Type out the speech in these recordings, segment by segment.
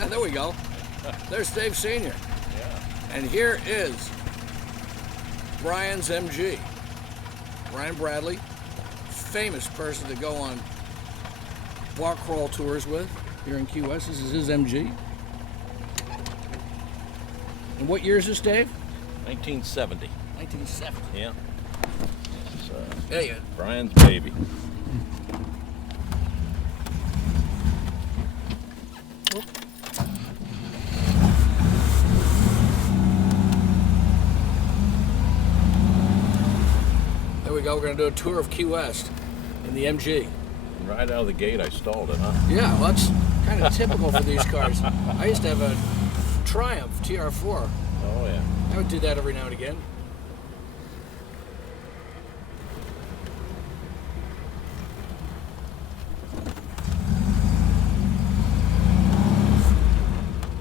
Yeah, there we go. There's Dave Sr. Yeah. And here is Brian's MG. Brian Bradley, famous person to go on bar crawl tours with here in Key West. This is his MG. And what year is this, Dave? 1970. 1970. Yeah. It's, There you go. Brian's baby. There we go. We're going to do a tour of Key West in the MG. And right out of the gate, I stalled it, huh? Yeah, well, that's kind of typical for these cars. I used to have a Triumph TR4. Oh, yeah. I would do that every now and again.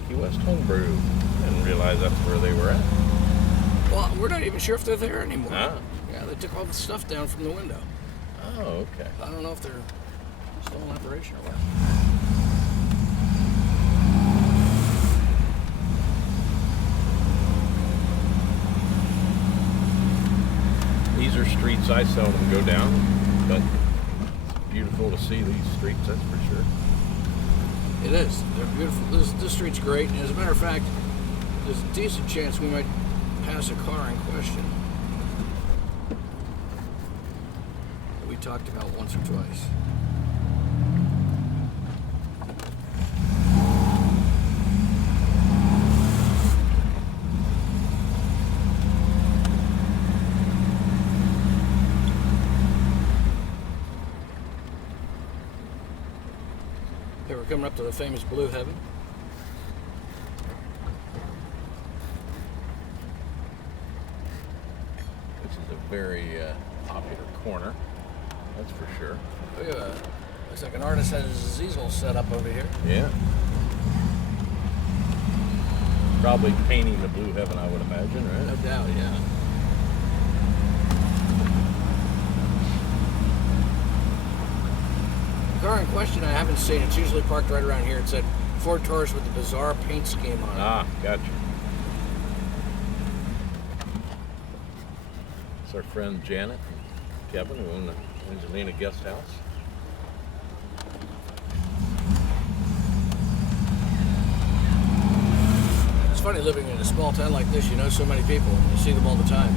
Key West Homebrew. Didn't realize that's where they were at. Well, we're not even sure if they're there anymore. Ah. Yeah, they took all the stuff down from the window. Oh, okay. I don't know if they're still in operation or what. These are streets I seldom go down, but it's beautiful to see these streets, that's for sure. It is. They're beautiful. This street's great. And as a matter of fact, there's a decent chance we might pass a car in question that we talked about once or twice. Okay, we're coming up to the famous Blue Heaven. This is a very popular corner, that's for sure. Look at that. Looks like an artist has his easel set up over here. Yeah. Probably painting the Blue Heaven, I would imagine, right? No doubt, yeah. The car in question I haven't seen. It's usually parked right around here. It said Ford Taurus with the bizarre paint scheme on it. Ah, gotcha. It's our friend Janet and Kevin who own the Angelina Guest House. It's funny living in a small town like this. You know so many people. You see them all the time.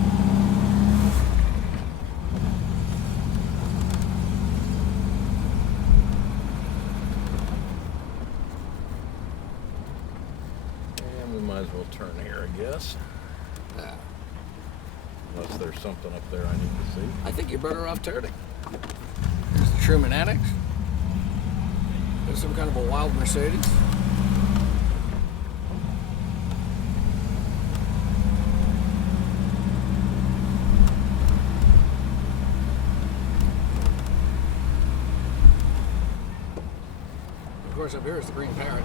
And we might as well turn here, I guess. Yeah. Unless there's something up there I need to see. I think you're better off turning. There's the Truman Annex. There's some kind of a wild Mercedes. Of course, up here is the Green Parrot.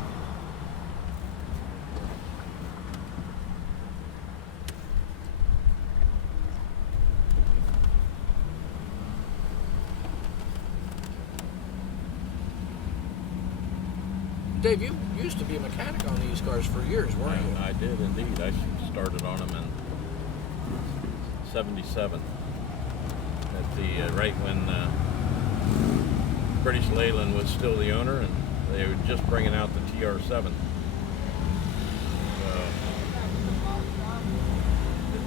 Dave, you used to be a mechanic on these cars for years, weren't you? I did indeed. I started on them in '77. At the right when British Leyland was still the owner, and they were just bringing out the TR7.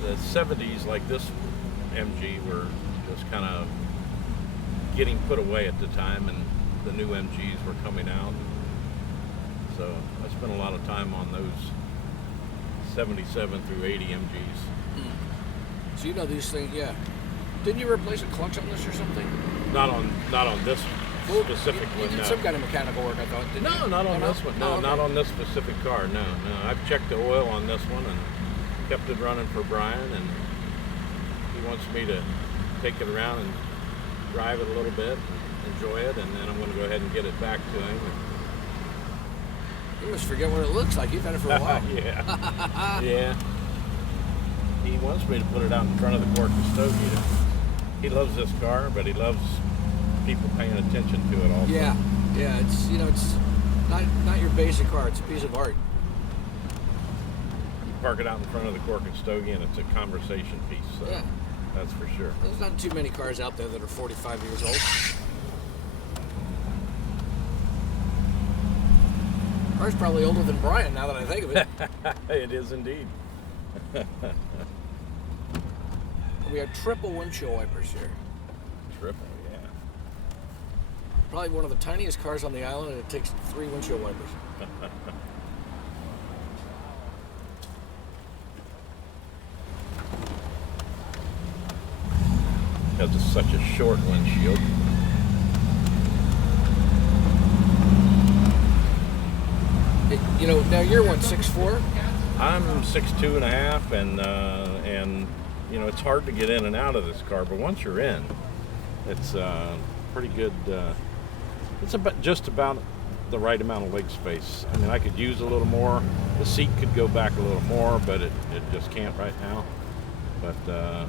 The '70s, like this MG, were just kind of getting put away at the time, and the new MGs were coming out. So I spent a lot of time on those 77 through 80 MGs. So you know these things, yeah. Didn't you replace a clutch on this or something? Not on this specific you one. did No. some kind of mechanical work, I thought, didn't you? No, not on this one. No, Oh, okay. not on this specific car. No. I've checked the oil on this one and kept it running for Brian, and he wants me to take it around and drive it a little bit, and enjoy it, and then I'm going to go ahead and get it back to him. You must forget what it looks like. You've had it for a while. Yeah. Yeah. He wants me to put it out in front of the Cork Custodia. He loves this car, but he loves people paying attention to it also. Yeah, it's Not your basic car. It's a piece of art. You park it out in front of the Cork and Stogie, and it's a conversation piece. So Yeah. that's for sure. There's not too many cars out there that are 45 years old. Car's probably older than Brian, now that I think of it. It is indeed. We have triple windshield wipers here. Triple, yeah. Probably one of the tiniest cars on the island, and it takes 3 windshield wipers. Because it's such a short windshield. You know, now you're what, 6'4"? I'm 6'2.5", and you know, it's hard to get in and out of this car, but once you're in, it's pretty good. It's just about the right amount of leg space. I mean, I could use a little more. The seat could go back a little more, but it just can't right now. But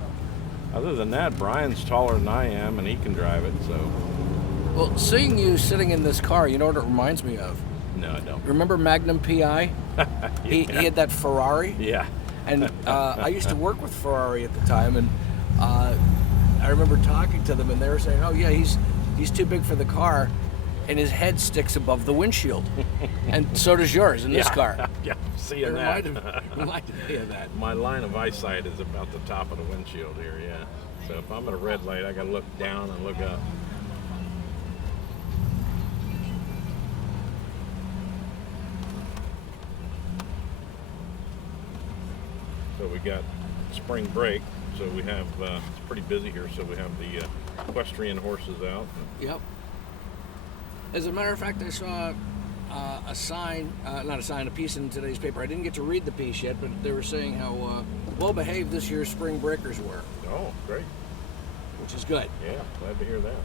other than that, Brian's taller than I am, and he can drive it. So, Well, seeing you sitting in this car, you know what it reminds me of? no, I don't. Remember Magnum PI? He had that Ferrari. Yeah. And I used to work with Ferrari at the time, and I remember talking to them, and they were saying, "Oh yeah, he's too big for the car, and his head sticks above the windshield, and so does yours in this car." Yeah, It seeing that. reminded me of that. My line of eyesight is about the top of the windshield here, yeah. So if I'm at a red light, I gotta look down and look up. So we got spring break, so we have, it's pretty busy here, so we have the equestrian horses out. Yep. As a matter of fact, I saw a sign, not a sign, a piece in today's paper. I didn't get to read the piece yet, but they were saying how well behaved this year's spring breakers were, Oh, great. which is good. Yeah, glad to hear that.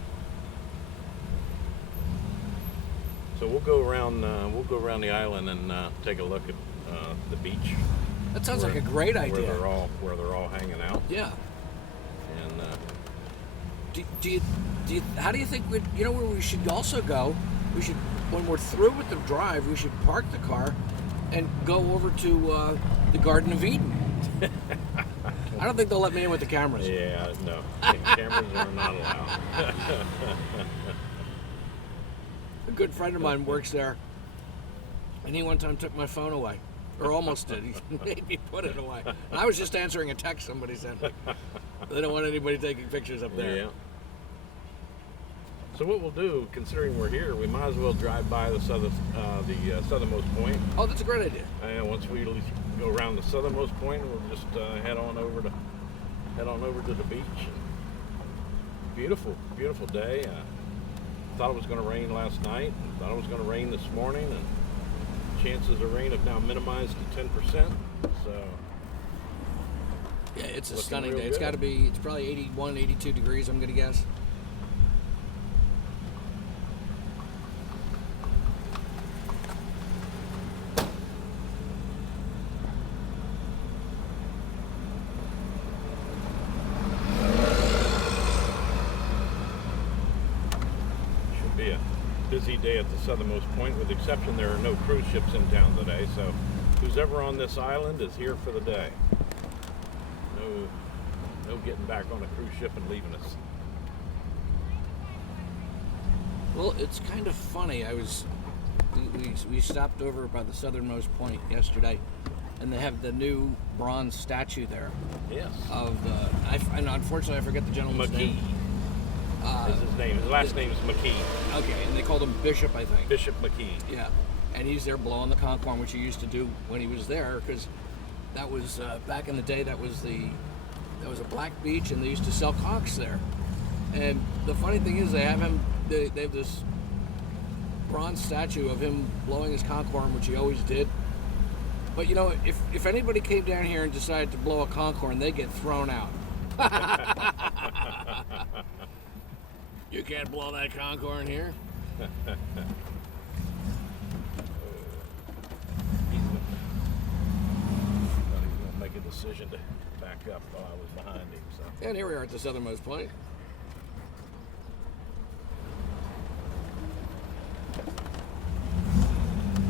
So we'll go around the island and take a look at the beach. That sounds like a great idea. Where they're all hanging out. Yeah. And How do you think you know where we should also go? We should, when we're through with the drive, we should park the car and go over to the Garden of Eden. I don't think they'll let me in with the cameras. yeah, no, cameras are not allowed. A good friend of mine works there, and he one time took my phone away, or almost did. He made me put it away. And I was just answering a text somebody sent me. They don't want anybody taking pictures up there. Yeah. So what we'll do, considering we're here, we might as well drive by the southernmost point. Oh, that's a great idea. And once we go around the southernmost point, we'll just head on over to the beach. Beautiful, beautiful day. Thought it was going to rain last night. Thought it was going to rain this morning, and chances of rain have now minimized to 10%. So Yeah, it's a looking stunning real day. It's good. got to be, it's probably 81, 82 degrees, I'm going to guess. should be a busy day at the southernmost point, with the exception there are no cruise ships in town today. So who's ever on this island is here for the day. No getting back on a cruise ship and leaving us. Well, it's kind of funny. We stopped over by the southernmost point yesterday, and they have the new bronze statue there Yes. of and unfortunately I forget the gentleman's McKee name. is his name. His last name is McKee. Okay, and they called him Bishop, I think. Bishop McKee. Yeah, and he's there blowing the conch-horn, which he used to do when he was there, because that was back in the day. That was a black beach, and they used to sell conchs there. And the funny thing is, they have him. They have this bronze statue of him blowing his conch-horn, which he always did. But you know, if anybody came down here and decided to blow a conch-horn, they get thrown out. You can't blow that conch-horn here. He's gonna make a decision to back up while I was behind him. So. And here we are at the southernmost point.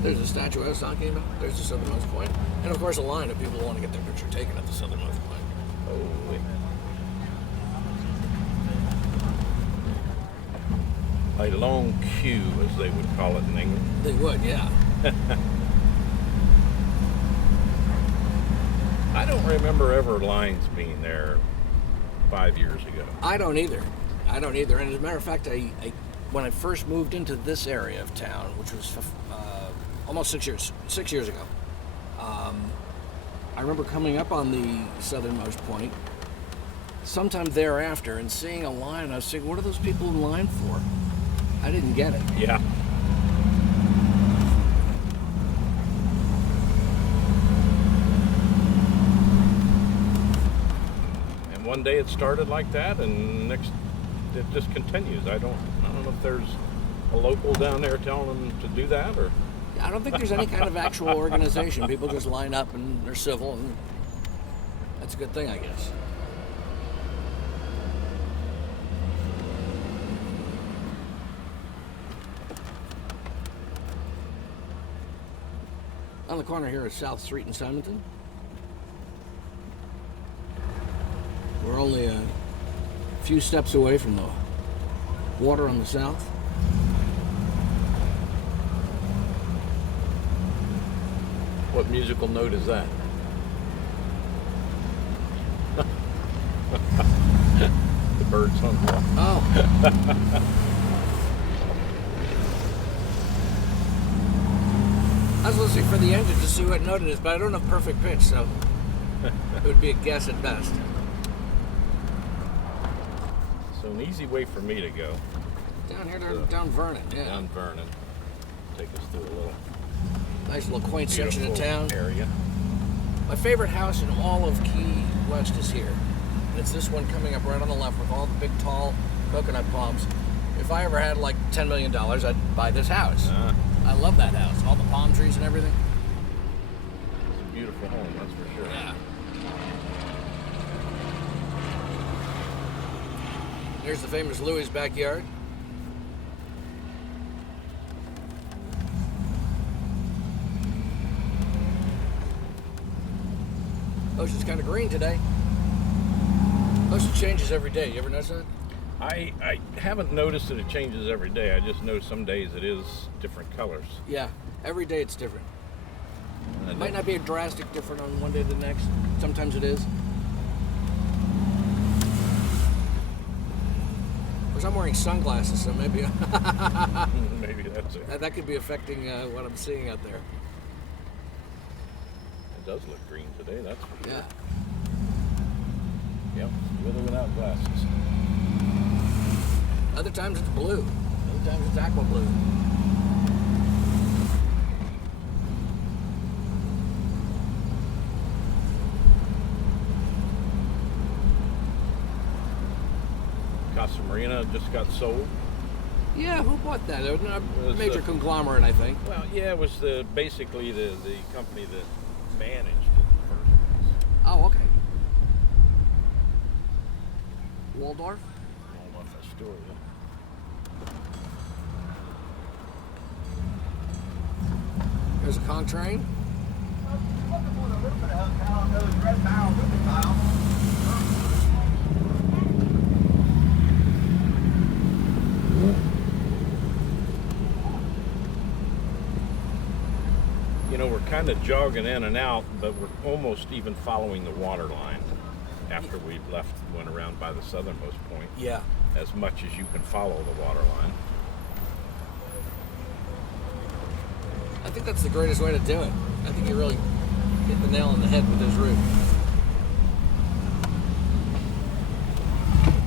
There's a statue I was talking about. There's the southernmost point. And of course a line of people who want to get their picture taken at the southernmost point. Oh, a long queue, as they would call it in England. They would, yeah. I don't remember ever lines being there 5 years ago. I don't either. And as a matter of fact, when I first moved into this area of town, which was almost 6 years ago, I remember coming up on the southernmost point sometime thereafter and seeing a line, and I was thinking, what are those people in line for? I didn't get it. Yeah. And one day it started like that, and next it just continues. I don't know if there's a local down there telling them to do that, or I don't think there's any kind of actual organization. People just line up and they're civil, and that's a good thing, I guess. On the corner here is South Street in Simonton. We're only a few steps away from the water on the south. what musical note is that? The birds on the wall. Oh. I was listening for the engine to see what note it is, but I don't have perfect pitch, so it would be a guess at best. So an easy way for me to go. Down here, down Vernon, yeah. Down Vernon. Take us through a little Nice little quaint section of beautiful town. area. My favorite house in all of Key West is here. And it's this one coming up right on the left with all the big, tall coconut palms. If I ever had like $10 million, I'd buy this house. I love that house. All the palm trees and everything. It's a beautiful home, that's for sure. Yeah. Here's the famous Louis' backyard. Ocean's kind of green today. Ocean changes every day. You ever notice that? I haven't noticed that it changes every day. I just know some days it is different colors. Yeah, every day it's different. And It might not be a drastic different on one day to the next. Sometimes it is. Of course, I'm wearing sunglasses, so maybe maybe that's it. that could be affecting what I'm seeing out there. It does look green today, that's for sure. Yeah. Yep, with or without glasses. Other times it's blue. Other times it's aqua blue. Casa Marina just got sold. Yeah, who bought that? It was a was, major conglomerate, I think. Well, yeah, it was basically the company that managed it in the first place. Oh, okay. Waldorf? Waldorf Astoria. There's a conch train. You know, we're kind of jogging in and out, but we're almost even following the water line after we went around by the southernmost point. Yeah. As much as you can follow the water line. I think that's the greatest way to do it. I think you really hit the nail on the head with this route.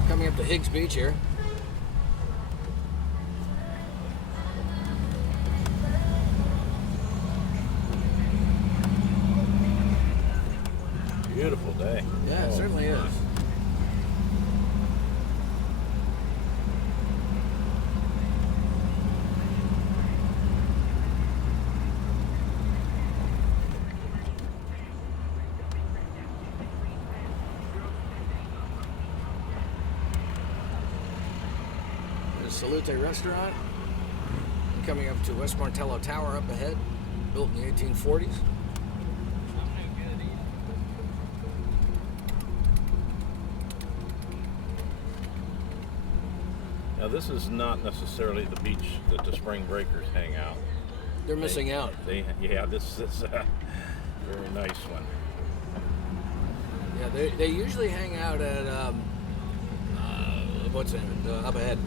Coming up to Higgs Beach here. Beautiful day. Yeah, it certainly is. There's Salute Restaurant. Coming up to West Martello Tower up ahead. built in the 1840s. Now this is not necessarily the beach that the spring breakers hang out. They're missing out. Yeah, this is a very nice one. Yeah, they usually hang out at what's it? Up ahead.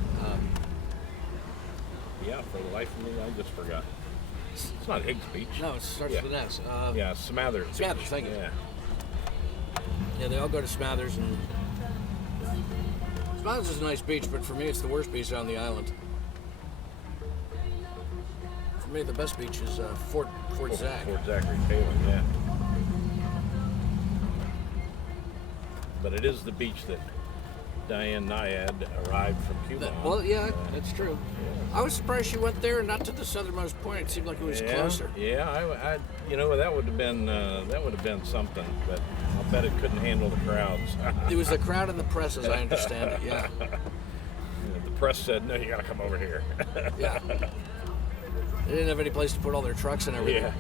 Yeah, for the life of me, I just forgot. It's not Higgs Beach. No, it starts with an S. Yeah, Smathers. Smathers, thank you. Yeah. Yeah, they all go to Smathers, and Smathers is a nice beach, but for me, it's the worst beach on the island. For me, the best beach is Fort Zac. Fort Zachary Taylor, yeah. But it is the beach that Diane Nyad arrived from Cuba on. Well, yeah, that's true. Yeah. I was surprised she went there, not to the southernmost point. It seemed like it was closer. Yeah, I you know, that would have been something, but I'll bet it couldn't handle the crowds. It was the crowd and the press, as I understand it. Yeah. The press said, "No, you got to come over here." Yeah. They didn't have any place to put all their trucks and everything. Yeah.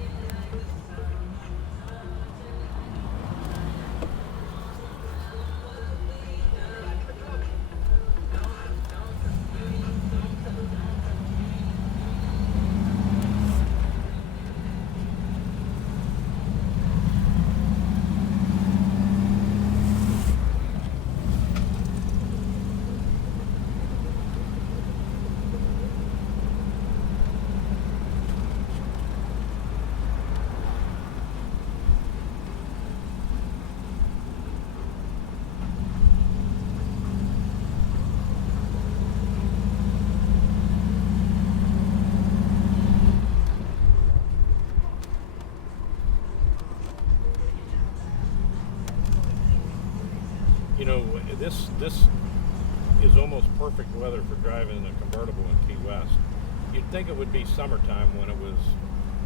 You know, this is almost perfect weather for driving a convertible in Key West. You'd think it would be summertime when it was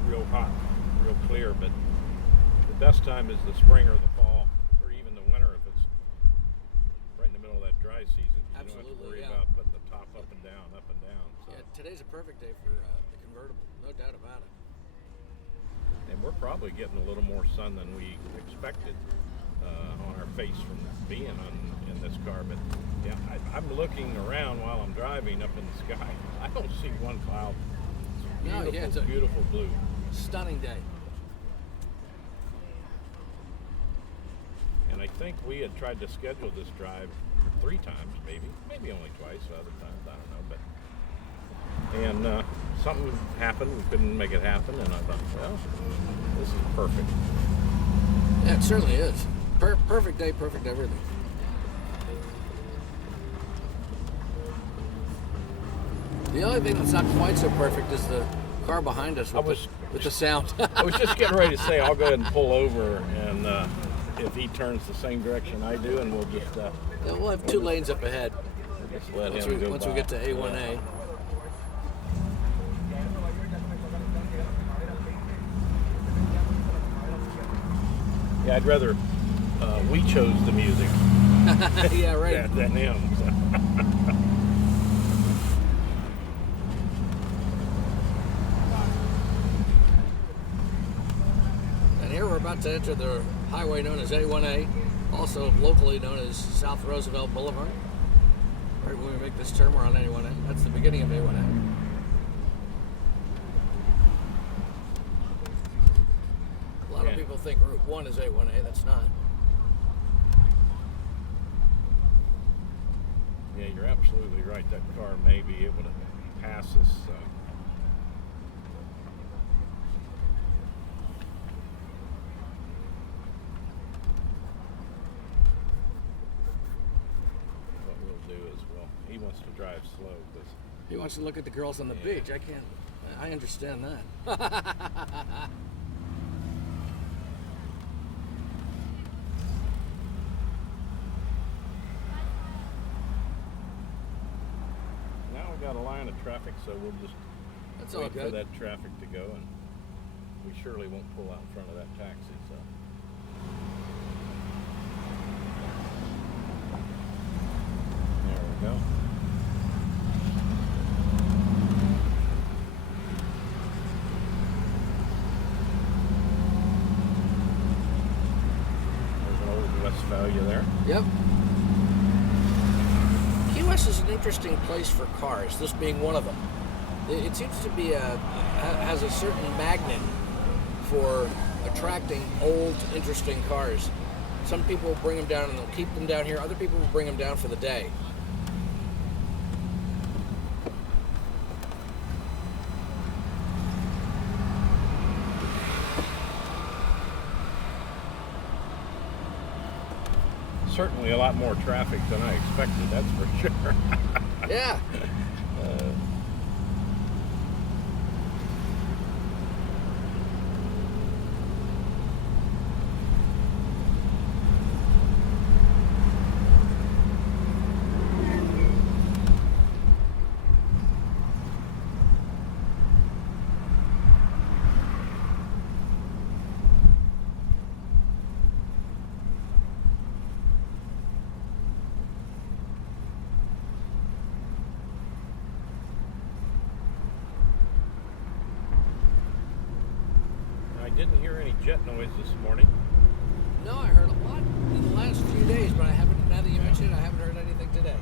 real hot, real clear, but the best time is the spring or the fall, or even the winter if it's right in the middle of that dry season. You Absolutely, don't have to worry yeah. about putting the top up and down, up and down. So. Yeah, today's a perfect day for the convertible, no doubt about it. And we're probably getting a little more sun than we expected on our face from being in this car. But yeah, I'm looking around while I'm driving up in the sky. I don't see one cloud. It's beautiful blue. Stunning day. And I think we had tried to schedule this drive 3 times, maybe only twice. Other times, I don't know. But and something happened. We couldn't make it happen, and I thought, well, this is perfect. Yeah, it certainly is. Perfect day, perfect everything. The only thing that's not quite so perfect is the car behind us with the sound. I was just getting ready to say, I'll go ahead and pull over, and if he turns the same direction I do, and we'll just... Yeah, we'll have 2 lanes up ahead. We'll just let him go once by. we get to A1A. Yeah. Yeah, I'd rather we chose the music yeah, right. than him. So. And here we're about to enter the highway known as A1A, also locally known as South Roosevelt Boulevard. Right when we make this turn, we're on A1A. That's the beginning of A1A. A lot of people think Route 1 is A1A. That's not. Yeah, you're absolutely right. That car may be able to pass us. What we'll do is, he wants to drive slow because He wants to look at the girls on the beach. I understand that. got a line of traffic, so we'll just wait for that traffic to go, and we surely won't pull out in front of that taxi. So. There we go. know you there. Yep. Key West is an interesting place for cars, this being one of them. It seems to be has a certain magnet for attracting old, interesting cars. Some people will bring them down and they'll keep them down here. Other people will bring them down for the day. Certainly a lot more traffic than I expected, that's for sure. Yeah. I didn't hear any jet noise this morning. No, I heard a lot in the last few days, but I haven't, now that you mention it, I haven't heard anything today.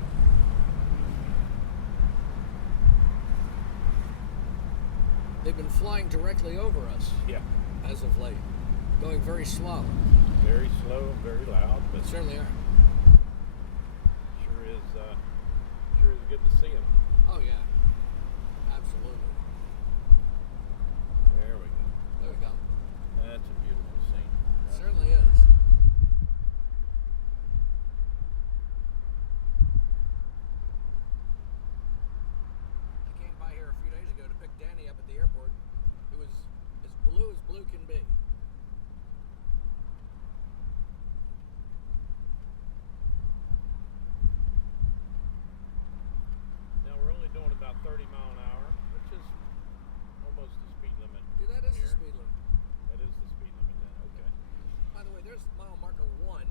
They've been flying directly over us. Yeah. As of late. Going very slow. Very slow, very loud, but They certainly are. sure is good to see them. Oh, yeah. Absolutely. There we go. There we go. That's a beautiful scene. It certainly is. I came by here a few days ago to pick Danny up at the airport. It was as blue can be. Now we're only doing about 30 mile an hour, which is almost the speed limit. Yeah, that is here. the speed limit. That is the speed limit then. Okay. By the way, there's mile marker 1,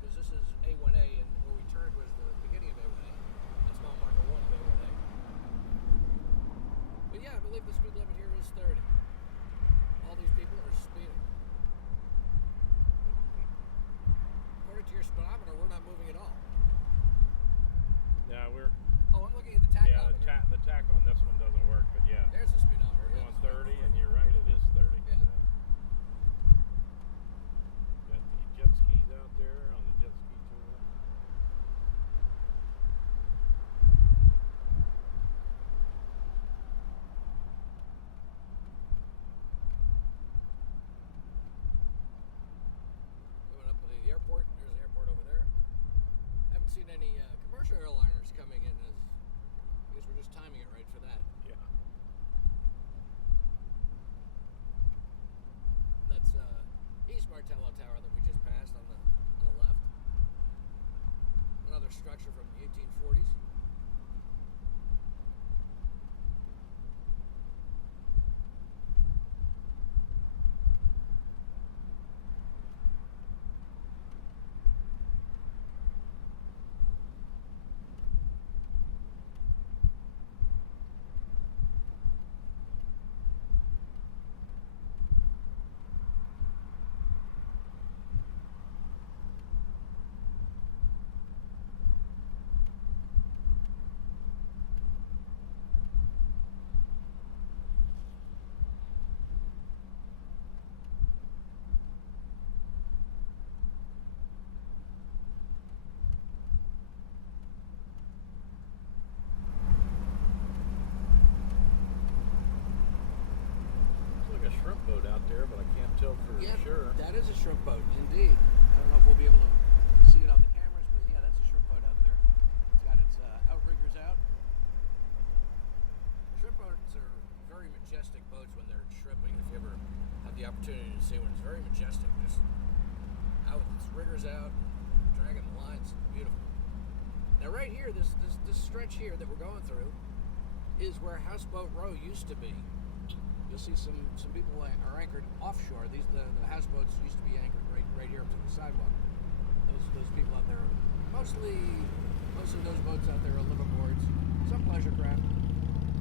because this is A1A, and where we turned was the beginning of A1A. That's mile marker 1 of A1A. But yeah, I believe the speed limit here is 30. All these people are speeding. According to your speedometer, we're not moving at all. Yeah, we're Oh, I'm looking at the tachometer. the tack on this one doesn't work, but yeah. There's the speedometer. We're Yeah, going the 30, speedometer. and you're right, it is 30. Yeah. Got the jet skis out there on the jet ski tour. Going up to the airport. There's the airport over there. Haven't seen any commercial airliners coming in. I guess we're just timing it right for that. Yeah. That's East Martello Tower that we just passed on the left. Another structure from the 1840s. Looks like a shrimp boat out there, but I can't tell for Yeah, sure. that is a shrimp boat, indeed. I don't know if we'll be able to see it on the cameras, but yeah, that's a shrimp boat out there. It's got its outriggers out. Shrimp boats are very majestic boats when they're shrimping. If you ever have the opportunity to see one, it's very majestic. Just out with its riggers out, dragging the lines. Beautiful. Now right here, this stretch here that we're going through is where Houseboat Row used to be. You'll see some people are anchored offshore. The houseboats used to be anchored right here up to the sidewalk. Those people out there, most of those boats out there are liveaboards, some pleasure craft.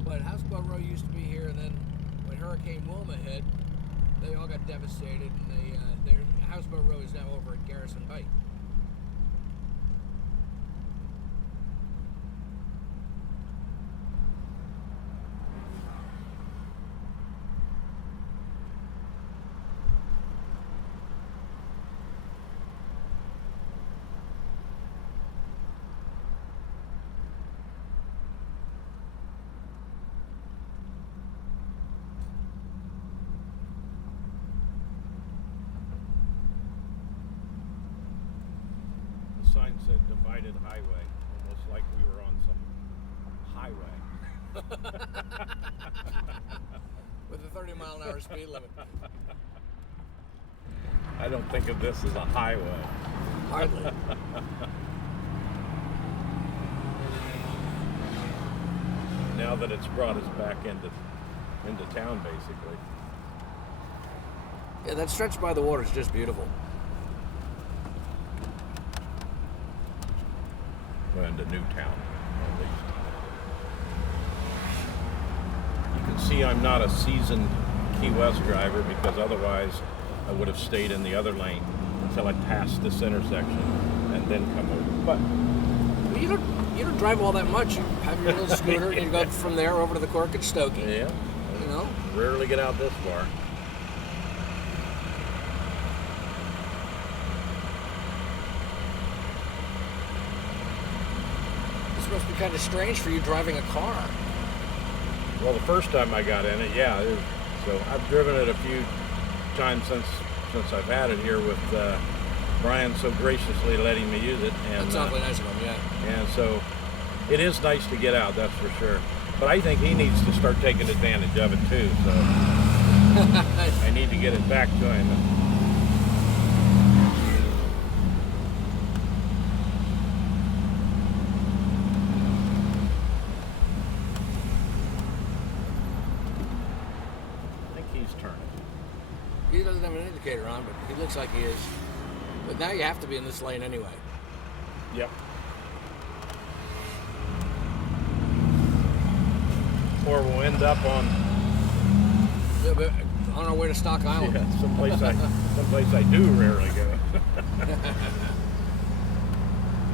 But Houseboat Row used to be here, and then when Hurricane Wilma hit, they all got devastated, and their Houseboat Row is now over at Garrison Bay. sign said divided highway, almost like we were on some highway. With a 30-mile-an-hour speed limit. I don't think of this as a highway. Hardly. Now that it's brought us back into town, basically. Yeah, that stretch by the water is just beautiful. Well, into Newtown, at least. You can see I'm not a seasoned Key West driver, because otherwise I would have stayed in the other lane until I passed this intersection and then come over. But well, you don't drive all that much. You have your little scooter and you go from there over to the Cork at Stokey. yeah, You know? rarely get out this far. This must be kind of strange for you driving a car. Well, the first time I got in it, yeah. So I've driven it a few times since I've had it here, with Brian so graciously letting me use it. And, That's awfully nice of him, yeah. And so it is nice to get out, that's for sure. But I think he needs to start taking advantage of it too. So I need to get it back to him. I think he's turning. He doesn't have an indicator on, but he looks like he is. But now you have to be in this lane anyway. Yep. Or we'll end up on our way to Stock Island. yeah, someplace I do rarely go.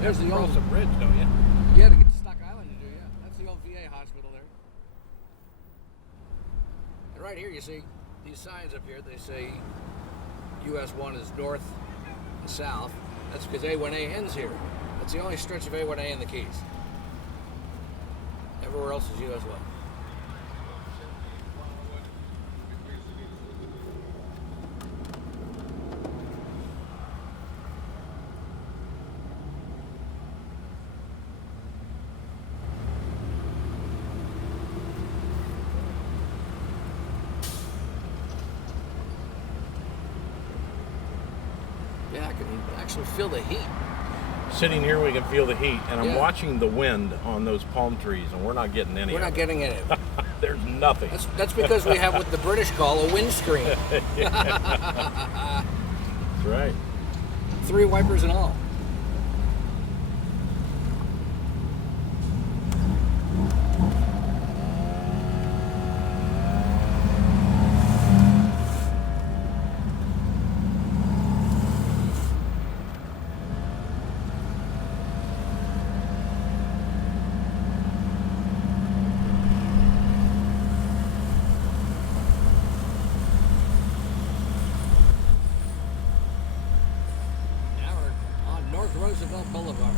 There's the cross old a bridge, don't you? Yeah, to get to Stock Island you do, yeah. That's the old VA hospital there. And right here you see these signs up here. They say US 1 is north and south. That's because A1A ends here. That's the only stretch of A1A in the Keys. Everywhere else is US 1. Yeah, I can actually feel the heat. Sitting here, we can feel the heat, and I'm Yeah. watching the wind on those palm trees, and we're not getting any. We're of not it. getting any of it. There's nothing. That's because we have what the British call a windscreen. That's right. 3 wipers and all. Now we're on North Roosevelt Boulevard.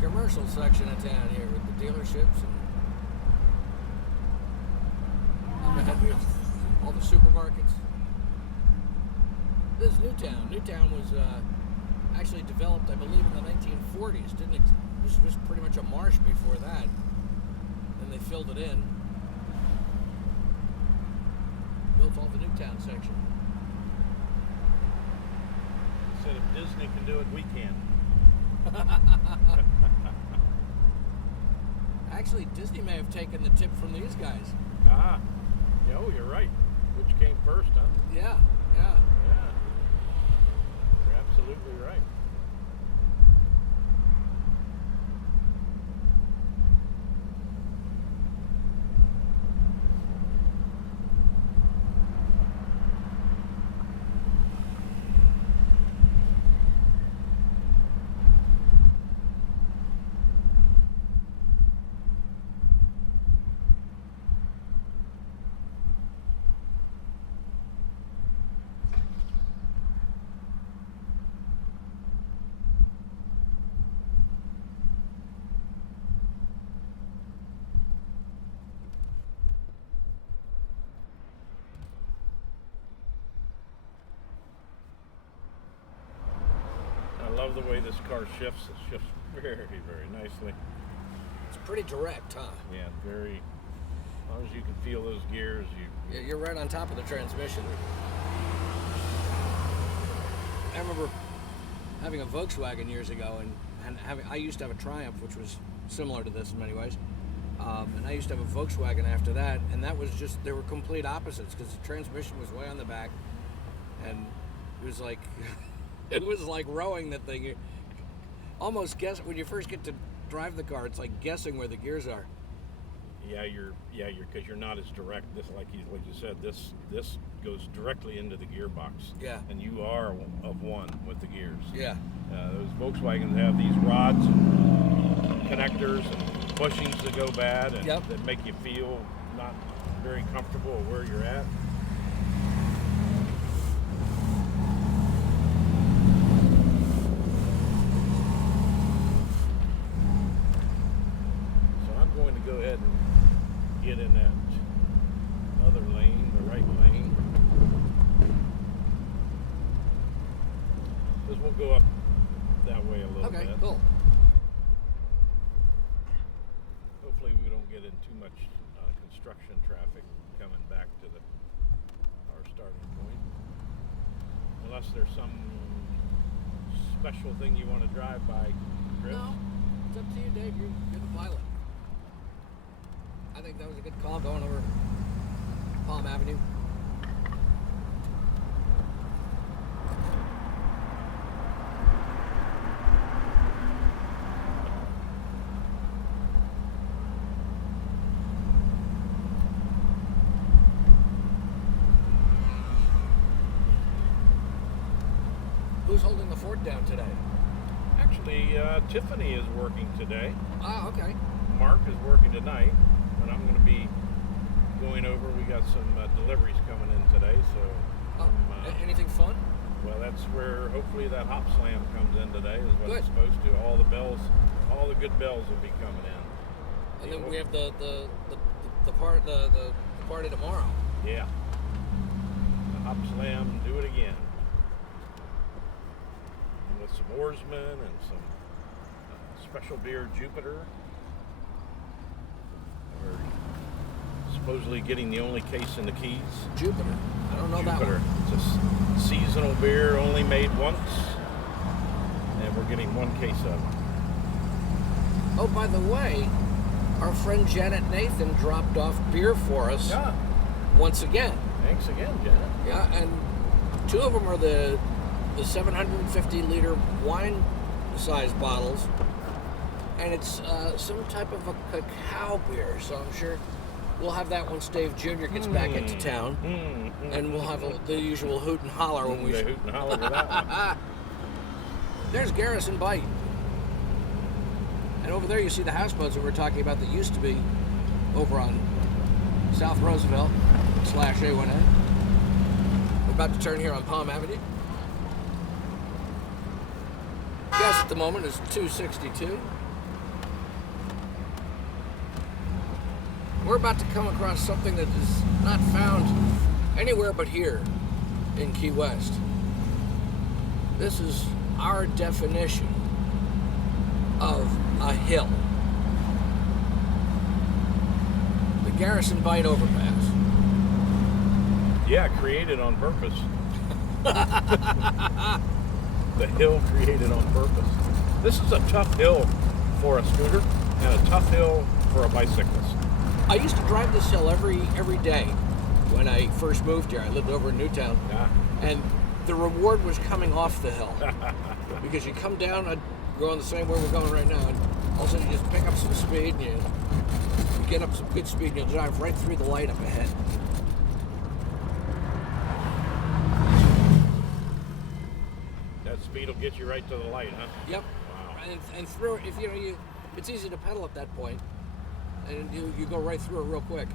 Commercial section of town here with the dealerships and up ahead we have all the supermarkets. This is Newtown. Newtown was actually developed, I believe, in the 1940s. This was pretty much a marsh before that. Then they filled it in, built all the Newtown section. Said if Disney can do it, we can. Actually, Disney may have taken the tip from these guys. Ah, yeah, oh, you're right. Which came first, huh? Yeah, yeah. Yeah. You're absolutely right. the way this car shifts. It shifts very, very nicely. It's pretty direct, huh? Yeah, very. As long as you can feel those gears, Yeah, you're right on top of the transmission. I remember having a Volkswagen years ago, and I used to have a Triumph, which was similar to this in many ways. And I used to have a Volkswagen after that, and that was just, they were complete opposites because the transmission was way on the back, and it was like, it was like rowing the thing. You almost guess when you first get to drive the car, it's like guessing where the gears are. you're because you're not as direct. This, like you said, this goes directly into the gearbox. Yeah. And you are of one with the gears. Yeah. Those Volkswagens have these rods and connectors and bushings that go bad and Yep. that make you feel not very comfortable where you're at. So I'm going to go ahead and get in that other lane, the right lane. Because we'll go up that way a little bit. Okay, cool. Hopefully we don't get in too much construction traffic coming back to our starting point. Unless there's some special thing you want to drive by, Chris. No, it's up to you, Dave. You're the pilot. I think that was a good call going over Palm Avenue. Who's holding the fort down today? Actually, Tiffany is working today. Ah, okay. Mark is working tonight, and I'm going to be going over. We got some deliveries coming in today, so. Oh, anything fun? Well, that's where hopefully that hop slam comes in today. Is what Good. it's supposed to. All the bells, all the good bells will be coming in. And then we have the party tomorrow. Yeah. The hop slam, do it again. And with some oarsmen and some special beer Jupiter. We're supposedly getting the only case in the Keys. Jupiter. I don't know Jupiter. that one. It's a seasonal beer, only made once, and we're getting one case of it. Oh, by the way, our friend Janet Nathan dropped off beer for us Yeah. once again. Thanks again, Janet. Yeah, and two of them are the 750 liter wine size bottles, and it's some type of a cacao beer. So I'm sure we'll have that once Dave Jr. gets back into town, and we'll have the usual hoot and holler when we. They hoot and holler for that one. There's Garrison Bite. And over there you see the houseboats that we're talking about that used to be over on South Roosevelt / A1A. We're about to turn here on Palm Avenue. Gas at the moment is $2.62. We're about to come across something that is not found anywhere but here in Key West. This is our definition of a hill. The Garrison Bight Overpass. Yeah, created on purpose. The hill created on purpose. This is a tough hill for a scooter and a tough hill for a bicyclist. I used to drive this hill every day when I first moved here. I lived over in Newtown. Yeah. And the reward was coming off the hill. Because you come down, I'd go on the same way we're going right now, and all of a sudden you just pick up some speed and you get up some good speed and you'll drive right through the light up ahead. That speed will get you right to the light, huh? Yep. Wow. And through it, if you it's easy to pedal at that point, and you go right through it real quick.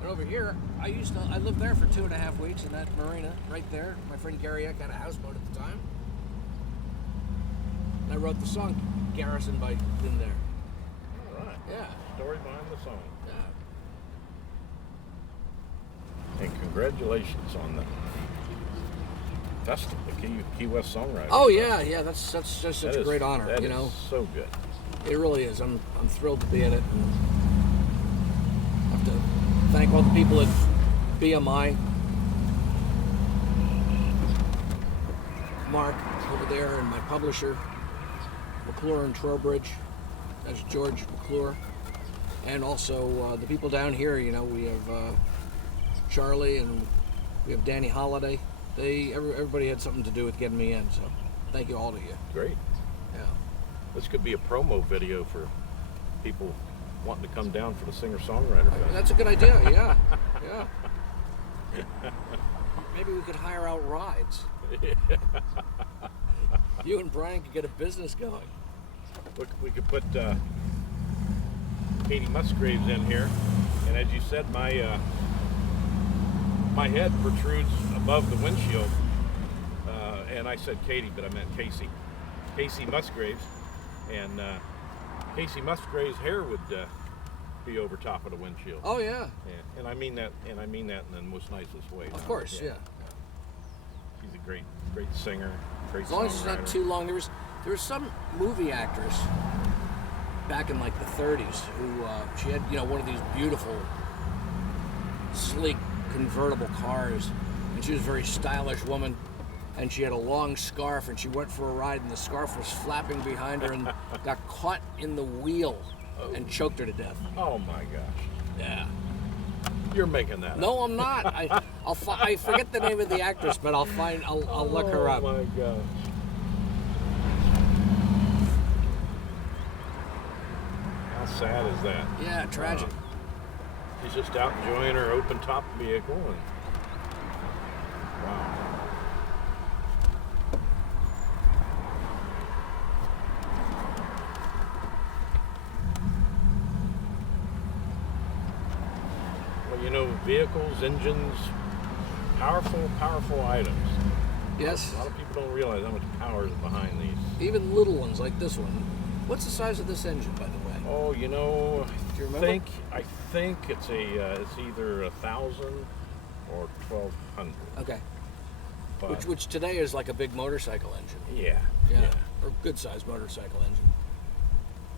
And over here, I lived there for 2.5 weeks in that marina right there. My friend Gary Eck had a houseboat at the time. And I wrote the song Garrison Bight in there. All right. Yeah. Story behind the song. Yeah. And congratulations on Festival, the Key West Songwriter. Oh yeah, yeah. That's just such a great honor. That you know, is so good. it really is. I'm thrilled to be in it. And I have to thank all the people at BMI, Mark over there, and my publisher, McClure and Trowbridge. That's George McClure, and also the people down here. You know, we have Charlie and we have Danny Holiday. Everybody had something to do with getting me in. So, thank you all to you. Great. Yeah. This could be a promo video for people wanting to come down for the singer-songwriter fest. That's a good idea. Yeah. Yeah. Maybe we could hire out rides. You and Brian could get a business going. Look, we could put Katie Musgraves in here, and as you said, my head protrudes above the windshield, and I said Katie, but I meant Casey Musgraves, and Casey Musgraves' hair would be over top of the windshield. Oh yeah. Yeah, and I mean that in the most nicest way. Of course, yeah. She's a great singer, great As long as it's not songwriter. too long. There was some movie actress back in like the 30s who she had one of these beautiful, sleek convertible cars, and she was a very stylish woman, and she had a long scarf, and she went for a ride, and the scarf was flapping behind her and got caught in the wheel and choked her to death. Oh my gosh! Yeah. You're making that up. No, I'm not. I forget the name of the actress, but I'll look her up. Oh my gosh. How sad is that? Yeah, tragic. She's just out enjoying her open-top vehicle, and wow. Well, you know, vehicles, engines, powerful items. Yes. A lot of people don't realize how much power is behind these. Even little ones like this one. What's the size of this engine, by the way? Oh, you know, Do you remember? I think it's it's either 1,000 or 1,200. Okay. But Which today is like a big motorcycle engine. yeah. Or good-sized motorcycle engine.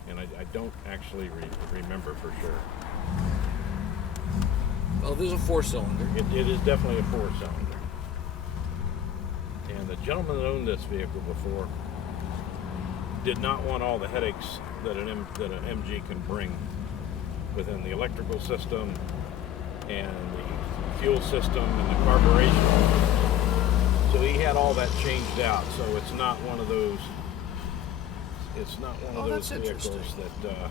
And I don't actually remember for sure. Well, there's a 4-cylinder. It is definitely a 4-cylinder. And the gentleman that owned this vehicle before did not want all the headaches that an MG can bring within the electrical system and the fuel system and the carburation. So he had all that changed out. So it's not one of those. It's not one of those that's vehicles interesting. that.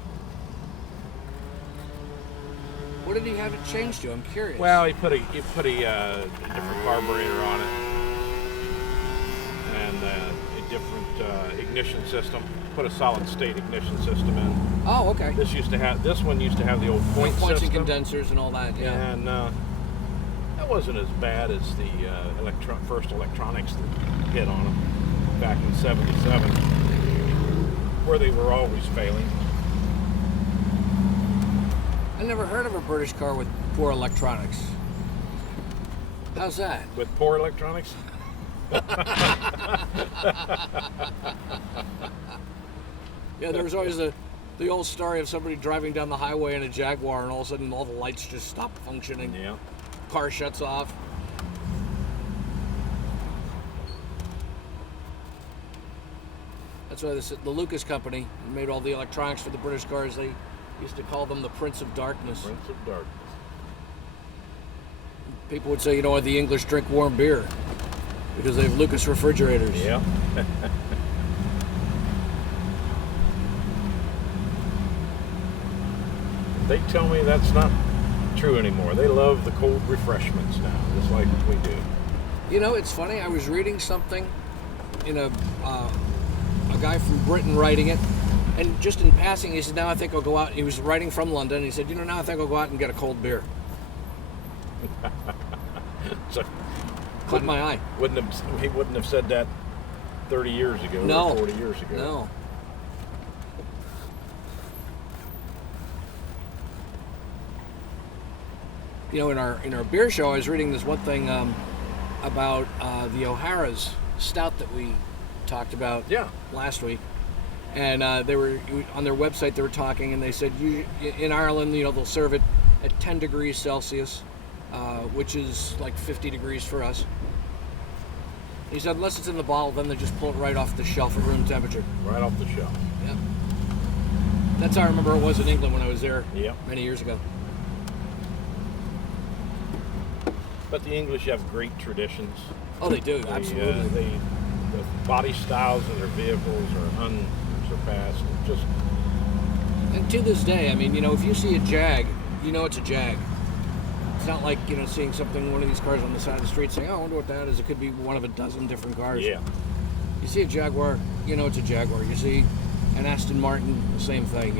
What did he have it changed to? I'm curious. Well, he put a different carburetor on it and a different ignition system. Put a solid state ignition system in. Oh, okay. This one used to have the old point Points system. and condensers and all that. Yeah. And that wasn't as bad as the first electronics that hit on them back in '77, where they were always failing. I never heard of a British car with poor electronics. How's that? With poor electronics? Yeah, there was always the old story of somebody driving down the highway in a Jaguar, and all of a sudden all the lights just stop functioning. Yeah. Car shuts off. That's why the Lucas company made all the electronics for the British cars. They used to call them the Prince of Darkness. Prince of Darkness. People would say, the English drink warm beer because they have Lucas refrigerators. Yeah. They tell me that's not true anymore. They love the cold refreshments now, just like we do. It's funny. I was reading something in a guy from Britain writing it, and just in passing, he said, "Now I think I'll go out." He was writing from London. And he said, "Now I think I'll go out and get a cold beer." So, Caught my eye. he wouldn't have said that 30 years ago No. or 40 years ago. No. In our beer show, I was reading this one thing. about the O'Hara's stout that we talked about Yeah. last week. And they were on their website. They were talking, and they said in Ireland, they'll serve it at 10 degrees Celsius, which is like 50 degrees for us. He said unless it's in the bottle, then they just pull it right off the shelf at room temperature. Right off the shelf. Yeah. That's how I remember it was in England when I was there Yep. many years ago. But the English have great traditions. Oh, they do, absolutely. The body styles of their vehicles are unsurpassed. Just And to this day, I mean, if you see a Jag, it's a Jag. It's not like, seeing one of these cars on the side of the street saying, oh, I wonder what that is. It could be one of a dozen different cars. yeah. You see a Jaguar, it's a Jaguar. You see an Aston Martin, the same thing,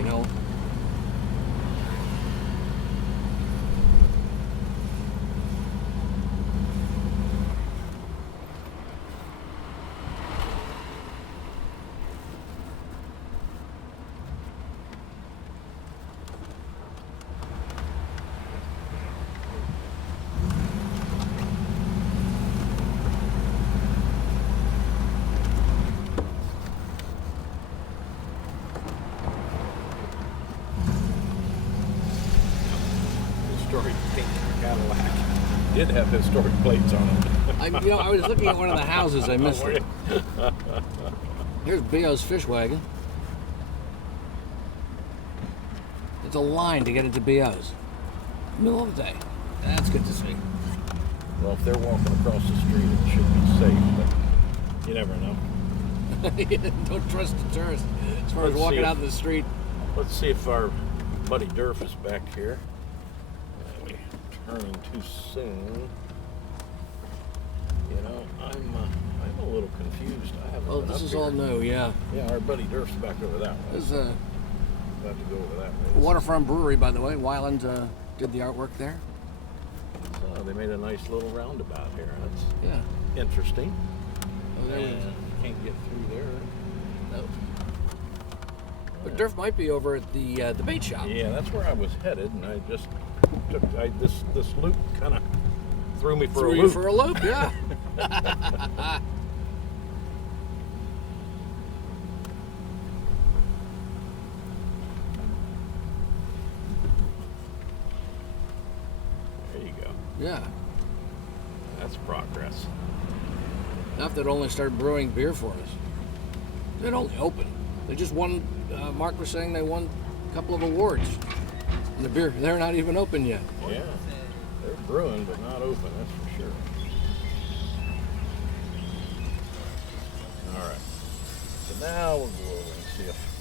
Historic pink Cadillac. Did have historic plates on it. I was looking at one of the houses. I missed it. Here's B.O.'s fish wagon. It's a line to get into B.O.'s. Middle of the day. That's good to see. Well, if they're walking across the street, it should be safe, but you never know. Don't trust the tourists as far as Let's see walking if- out in the street. Let's see if our buddy Durf is back here. We're turning too soon. I'm a little confused. I haven't Oh, been this up is here. all new, yeah. Yeah, our buddy Durf's back over that way. This is a About to go over that way. Waterfront Brewery, by the way. Wyland did the artwork there. So they made a nice little roundabout here. That's Yeah. interesting. Oh, there we And go. can't get through there. No. But Durf might be over at the bait shop. Yeah, that's where I was headed, and I just took this loop kind of threw me for Threw a you loop. for a loop, yeah. There you go. Yeah. That's progress. Not that only started brewing beer for us. They'd only opened. They just won, Mark was saying they won a couple of awards. And the beer, they're not even open yet. Yeah, they're brewing, but not open, that's for sure. All right. So now we'll go over and see if